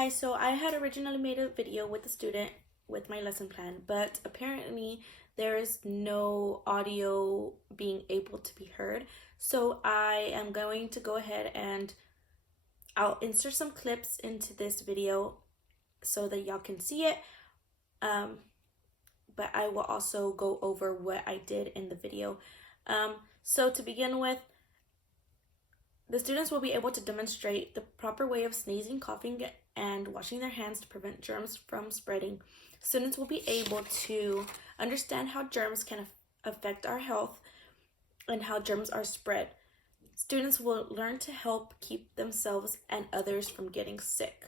Hi, so I had originally made a video with the student with my lesson plan, but apparently there is no audio being able to be heard. So I am going to go ahead and I'll insert some clips into this video so that y'all can see it. But I will also go over what I did in the video. So to begin with, the students will be able to demonstrate the proper way of sneezing, coughing, and washing their hands to prevent germs from spreading. Students will be able to understand how germs can affect our health and how germs are spread. Students will learn to help keep themselves and others from getting sick.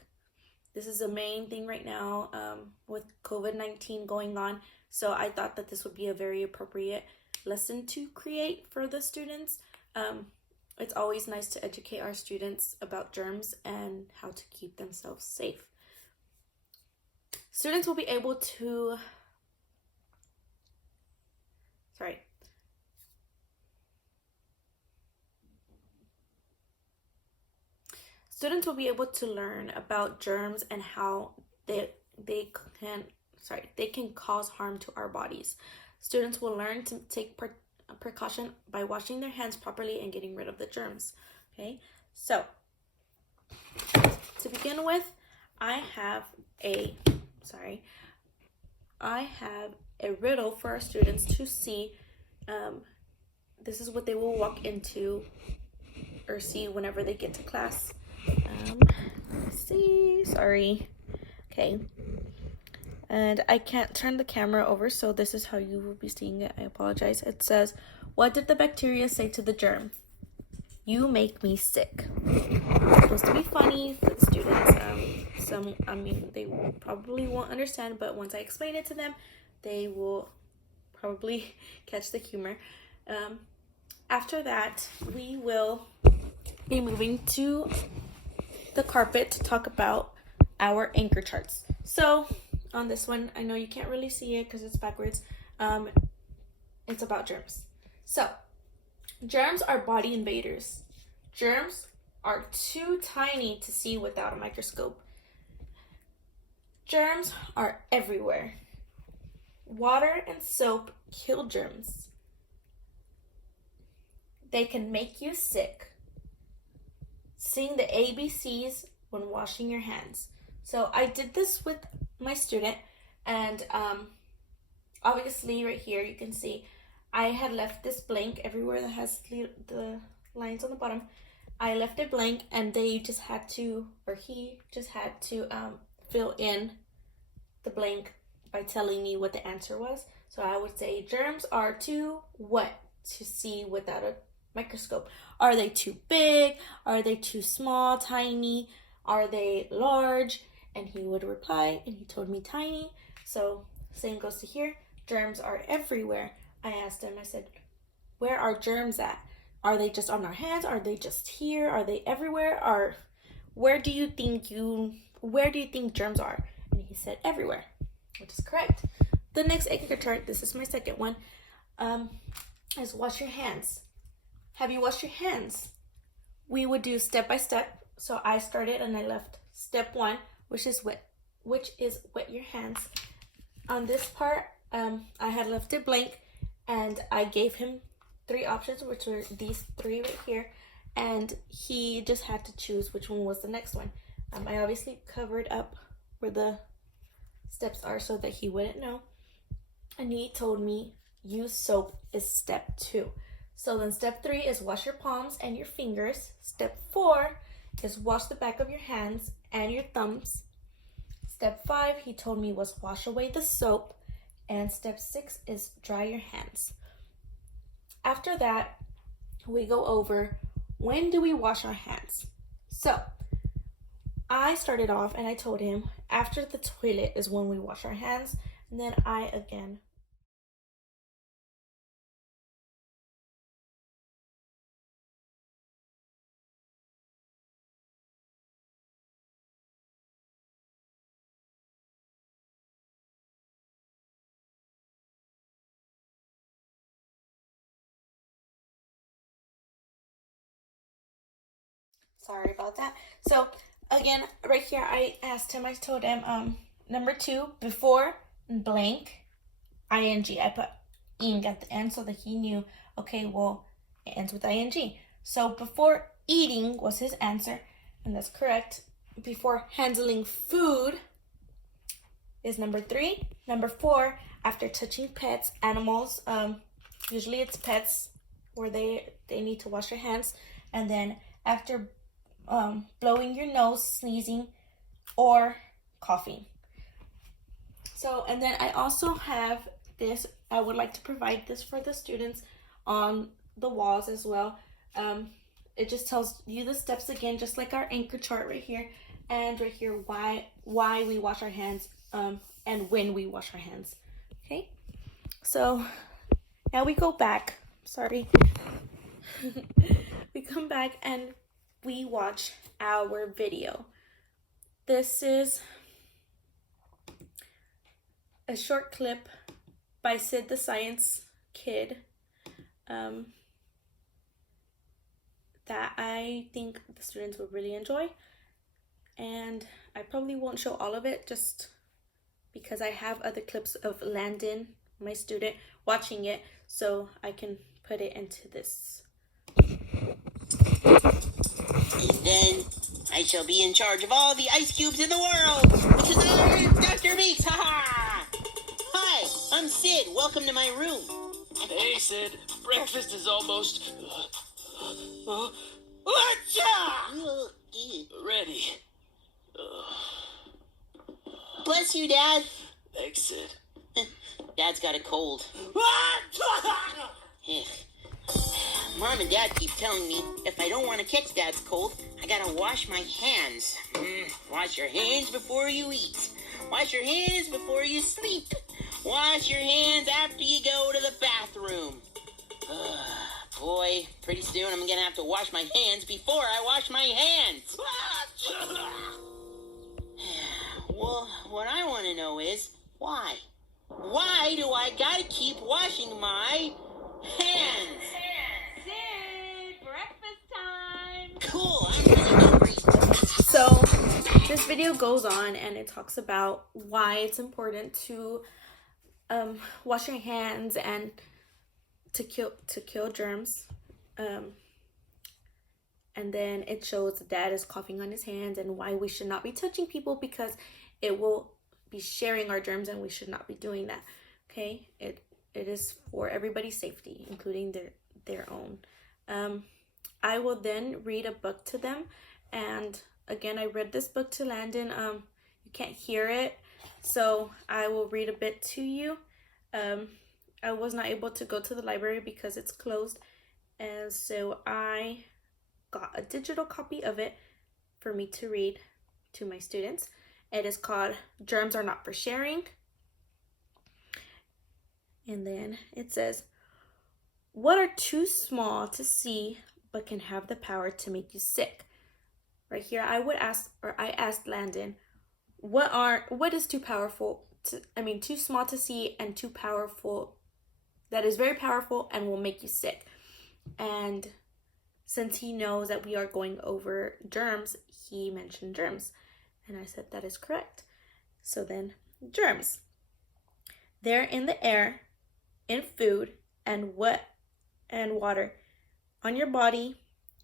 This is the main thing right now with COVID-19 going on, so I thought that this would be a very appropriate lesson to create for the students. It's always nice to educate our students about germs and how to keep themselves safe. Students will be able to, Students will be able to learn about germs and how they can cause harm to our bodies. Students will learn to take precaution by washing their hands properly and getting rid of the germs. Okay, so to begin with, I have a riddle for our students to see. This is what they will walk into or see whenever they get to class. Okay. And I can't turn the camera over, so this is how you will be seeing it. I apologize. It says, what did the bacteria say to the germ? You make me sick. It's supposed to be funny for the students. They probably won't understand, but once I explain it to them, they will probably catch the humor. After that, we will be moving to the carpet to talk about our anchor charts. So on this one, I know you can't really see it because it's backwards. It's about germs. So germs are body invaders. Germs are too tiny to see without a microscope. Germs are everywhere. Water and soap kill germs. They can make you sick. Sing the ABCs when washing your hands. So I did this with my student, and obviously right here you can see I had left this blank everywhere that has the lines on the bottom. I left it blank, and he just had to fill in the blank by telling me what the answer was. So I would say germs are too what to see without a microscope. Are they too big? Are they too small, tiny? Are they large? And he would reply, and he told me tiny. So same goes to here. Germs are everywhere. I asked him, I said, where are germs at? Are they just on our hands? Are they just here? Are they everywhere? Or where do you think germs are? And he said everywhere, which is correct. The next anchor chart, this is my second one, is wash your hands. Have you washed your hands? We would do step by step. So I started and I left step 1, which is wet your hands. On this part, I had left it blank, and I gave him 3 options, which were these 3 right here, and he just had to choose which one was the next one. I obviously covered up where the steps are so that he wouldn't know, and he told me use soap is step 2. So then step 3 is wash your palms and your fingers. Step 4 is wash the back of your hands and your thumbs. Step 5, he told me, was wash away the soap. And step 6 is dry your hands. After that, we go over when do we wash our hands. So I started off and I told him after the toilet is when we wash our hands. And then sorry about that. So again, right here, I asked him, I told him, number 2, before blank, ing. I put ing at the end so that he knew, okay, well, it ends with ing. So before eating was his answer, and that's correct. Before handling food is number 3. Number 4, after touching pets, animals, usually it's pets where they need to wash their hands. And then after blowing your nose, sneezing, or coughing. So, and then I also have this. I would like to provide this for the students on the walls as well. It just tells you the steps again, just like our anchor chart right here, and right here why we wash our hands, and when we wash our hands. Okay, so now we go back. Sorry, we come back and we watch our video. This is a short clip by Sid the Science Kid that I think the students would really enjoy. And I probably won't show all of it just because I have other clips of Landon, my student, watching it, so I can put it into this. And then I shall be in charge of all the ice cubes in the world, because I'm Dr. Meeks, haha! Hi, I'm Sid. Welcome to my room. Hey, Sid. Breakfast is almost... ready. Bless you, Dad. Thanks, Sid. Dad's got a cold. Mom and Dad keep telling me if I don't want to catch Dad's cold, I gotta wash my hands. Wash your hands before you eat. Wash your hands before you sleep. Wash your hands after you go to the bathroom. Boy, pretty soon I'm gonna have to wash my hands before I wash my hands. Well, what I want to know is, why? Why do I gotta keep washing my hands? Sid, breakfast time. Cool, I'm really hungry. So this video goes on and it talks about why it's important to wash your hands and to kill germs. And then it shows the dad is coughing on his hands and why we should not be touching people because it will be sharing our germs and we should not be doing that. Okay, it is for everybody's safety, including their own. I will then read a book to them, and again, I read this book to Landon. You can't hear it, so I will read a bit to you. I was not able to go to the library because it's closed, and so I got a digital copy of it for me to read to my students. It is called Germs Are Not for Sharing. And then it says, what are too small to see but can have the power to make you sick? Right here, I asked Landon, what is too powerful too small to see and too powerful, that is very powerful and will make you sick? And since he knows that we are going over germs, he mentioned germs. And I said, that is correct. So then, germs. They're in the air, in food, and wet and water, on your body,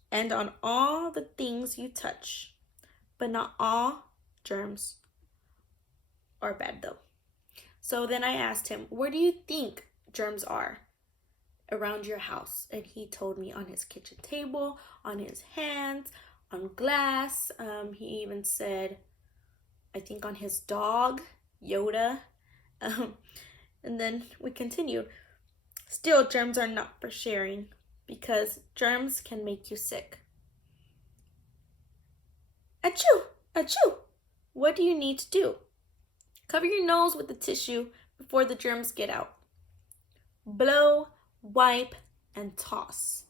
and on all the things you touch. But not all germs are bad though. So then I asked him, where do you think germs are around your house? And he told me on his kitchen table, on his hands, on glass. He even said, I think on his dog, Yoda. And then we continued. Still, germs are not for sharing because germs can make you sick. Achoo! Achoo! What do you need to do? Cover your nose with the tissue before the germs get out. Blow, wipe, and toss.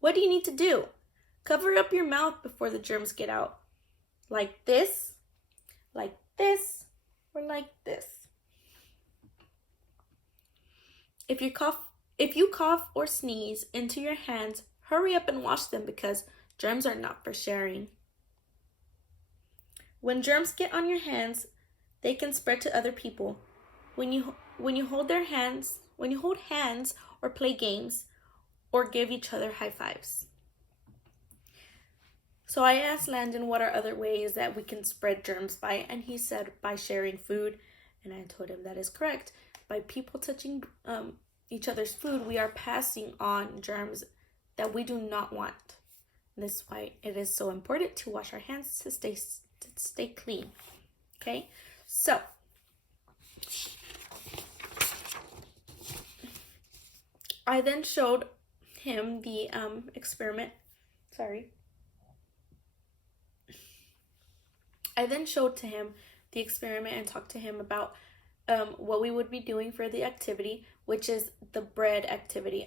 What do you need to do? Cover up your mouth before the germs get out. Like this, or like this. If you cough or sneeze into your hands, Hurry up and wash them because germs are not for sharing. When germs get on your hands, they can spread to other people. When you hold hands or play games or give each other high fives. So I asked Landon what are other ways that we can spread germs by, and he said by sharing food, and I told him that is correct. By people touching each other's food, we are passing on germs that we do not want. This is why it is so important to wash our hands to stay clean. Okay, so I then showed him the experiment. I then showed to him the experiment and talked to him about what we would be doing for the activity, which is the bread activity.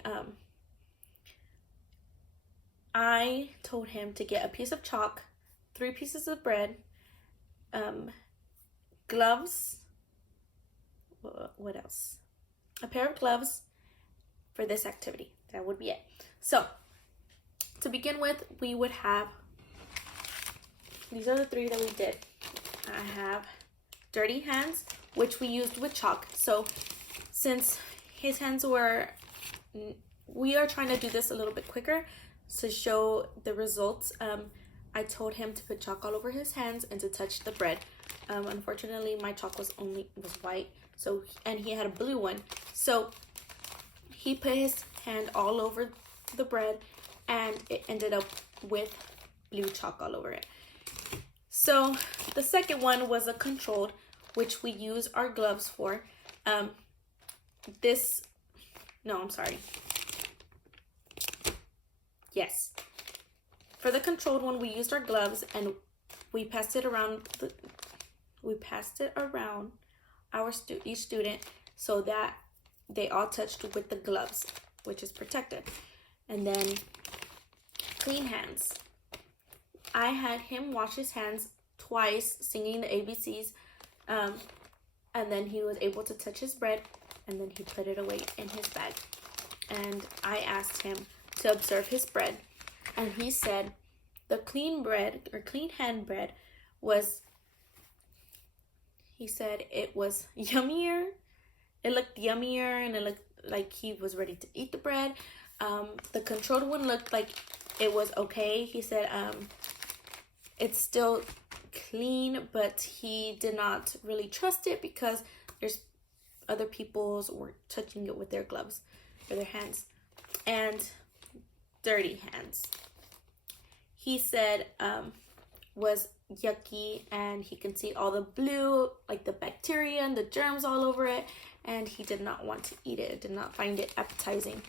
I told him to get a piece of chalk, 3 pieces of bread, gloves, what else? A pair of gloves for this activity. That would be it. So, to begin with, we would have, these are the 3 that we did. I have dirty hands, which we used with chalk. So, since his hands were, we are trying to do this a little bit quicker to show the results. I told him to put chalk all over his hands and to touch the bread. Unfortunately, my chalk was white, so, and he had a blue one. So he put his hand all over the bread, and it ended up with blue chalk all over it. So the second one was a controlled, which we use our gloves for. Yes. For the controlled one, we used our gloves and we passed it around. Each student so that they all touched with the gloves, which is protected. And then clean hands. I had him wash his hands twice, singing the ABCs, and then he was able to touch his bread, and then he put it away in his bag. And I asked him to observe his bread, and he said the clean hand bread was, he said it was yummier. It looked yummier, and it looked like he was ready to eat the bread. The controlled one looked like it was okay. He said it's still clean, but he did not really trust it because there's other people's were touching it with their gloves or their hands. And dirty hands, he said was yucky, and he can see all the blue, like the bacteria and the germs all over it, and he did not want to eat it. Did not find it appetizing.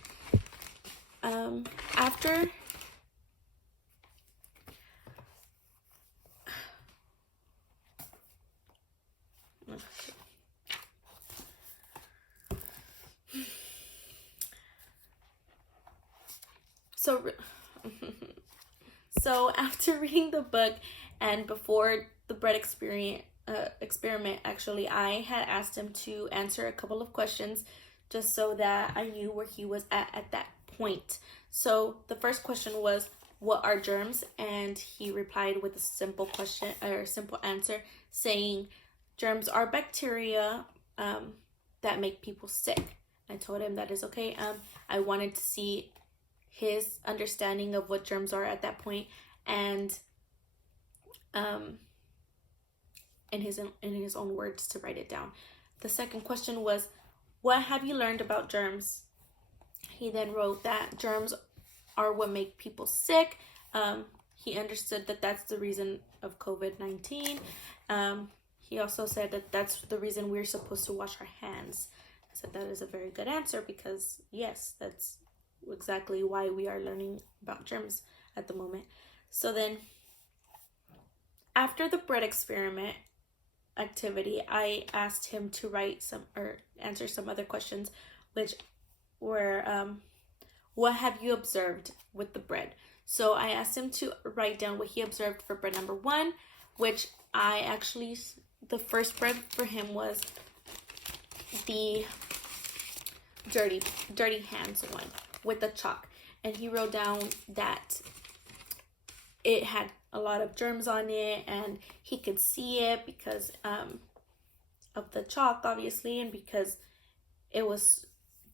So after reading the book and before the bread experiment, actually, I had asked him to answer a couple of questions just so that I knew where he was at that point. So the first question was, what are germs? And he replied with a simple question or simple answer saying, germs are bacteria that make people sick. I told him that is okay. I wanted to see his understanding of what germs are at that point, and in his own words to write it down. The second question was, what have you learned about germs? He then wrote that germs are what make people sick. He understood that that's the reason of COVID-19. He also said that that's the reason we're supposed to wash our hands. I said that is a very good answer because yes, that's exactly why we are learning about germs at the moment. So then after the bread experiment activity, I asked him to write some or answer some other questions, which were what have you observed with the bread? So I asked him to write down what he observed for bread number 1, which the first bread for him was the dirty hands one with the chalk. and he wrote down that it had a lot of germs on it, and he could see it because of the chalk, obviously, and because it was,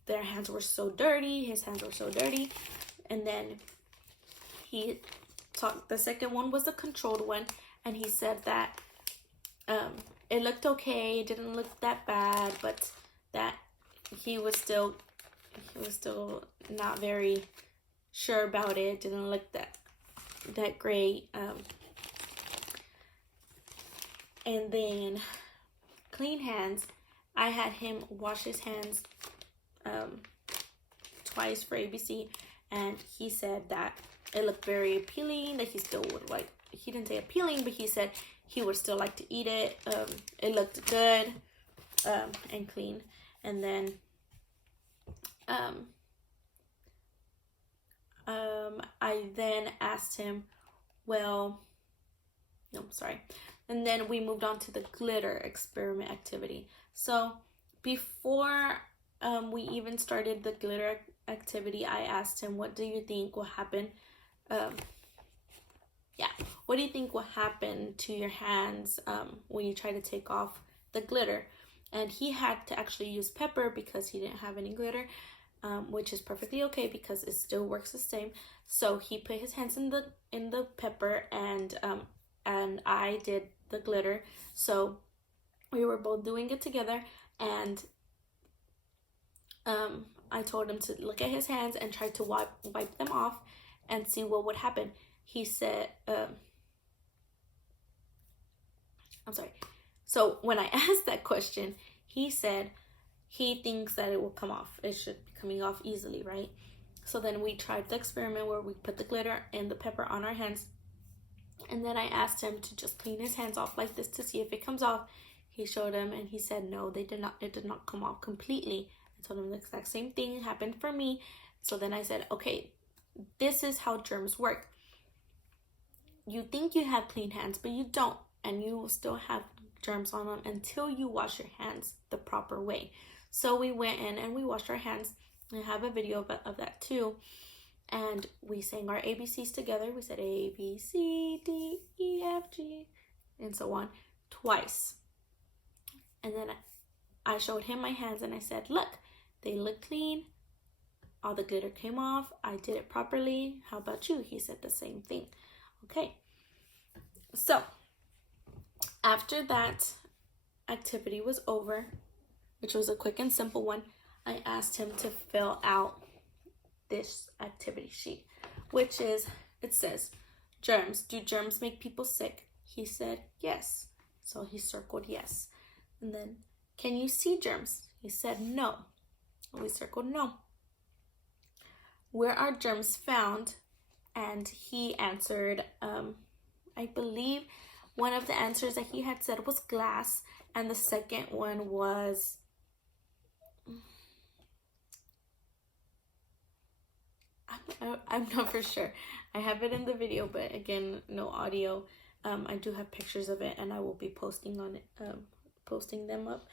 their hands were so dirty, his hands were so dirty. And then he talked, the second one was the controlled one, and he said that it looked okay, it didn't look that bad, but that he was still not very sure about it, didn't look that great. And then clean hands, I had him wash his hands twice for ABC, and he said that it looked very appealing, that he still would like, he didn't say appealing, but he said he would still like to eat it. It looked good and clean. And then I then asked him, and then we moved on to the glitter experiment activity. So before we even started the glitter activity, I asked him, what do you think will happen? What do you think will happen to your hands when you try to take off the glitter? And he had to actually use pepper because he didn't have any glitter, which is perfectly okay because it still works the same. So he put his hands in the pepper, and I did the glitter. So we were both doing it together, and I told him to look at his hands and try to wipe them off and see what would happen. He said, So when I asked that question, he said he thinks that it will come off. It should be coming off easily, right? So then we tried the experiment where we put the glitter and the pepper on our hands. And then I asked him to just clean his hands off like this to see if it comes off. He showed him, and he said no, it did not come off completely. I told him the exact same thing happened for me. So then I said, okay, this is how germs work. You think you have clean hands, but you don't, and you will still have germs on them until you wash your hands the proper way. So we went in and we washed our hands. I have a video of that too. And we sang our ABCs together. We said A, B, C, D, E, F, G, and so on twice. And then I showed him my hands and I said, look, they look clean. All the glitter came off. I did it properly. How about you? He said the same thing. Okay. So after that activity was over, which was a quick and simple one, I asked him to fill out this activity sheet, which is, it says, germs. Do germs make people sick? He said yes. So he circled yes. And then, can you see germs? He said no. We circled no. Where are germs found? And he answered, I believe one of the answers that he had said was glass, and the second one was I'm not for sure. I have it in the video, but again, no audio. I do have pictures of it, and I will be posting them up.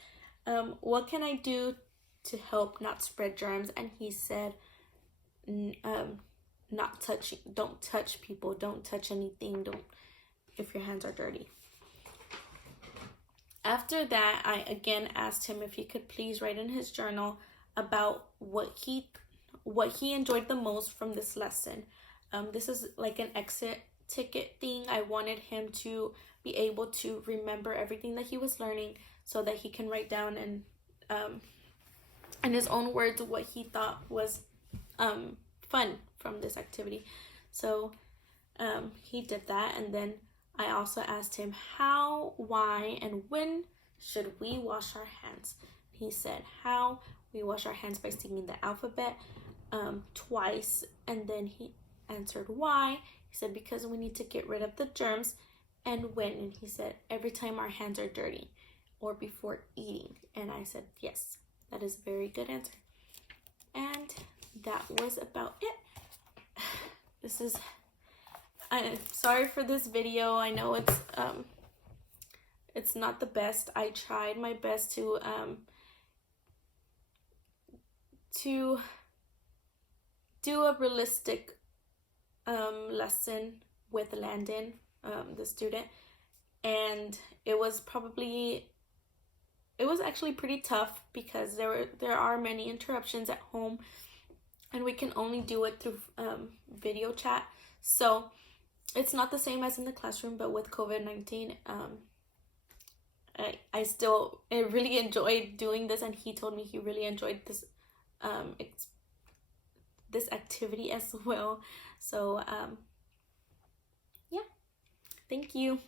What can I do to help not spread germs? And he said, not touching. Don't touch people. Don't touch anything. Don't, if your hands are dirty. After that, I again asked him if he could please write in his journal about what he enjoyed the most from this lesson. This is like an exit ticket thing. I wanted him to be able to remember everything that he was learning so that he can write down and in his own words what he thought was fun from this activity. So he did that, and then I also asked him how, why, and when should we wash our hands. He said how. We wash our hands by singing the alphabet twice, and then he answered why. He said because we need to get rid of the germs. And when, and he said every time our hands are dirty or before eating. And I said yes, that is a very good answer. And that was about it. I'm sorry for this video. I know it's not the best. I tried my best to do a realistic lesson with Landon, the student, and it was actually pretty tough because there are many interruptions at home, and we can only do it through video chat. So it's not the same as in the classroom, but with COVID-19, I really enjoyed doing this, and he told me he really enjoyed this this activity as well. So yeah, thank you.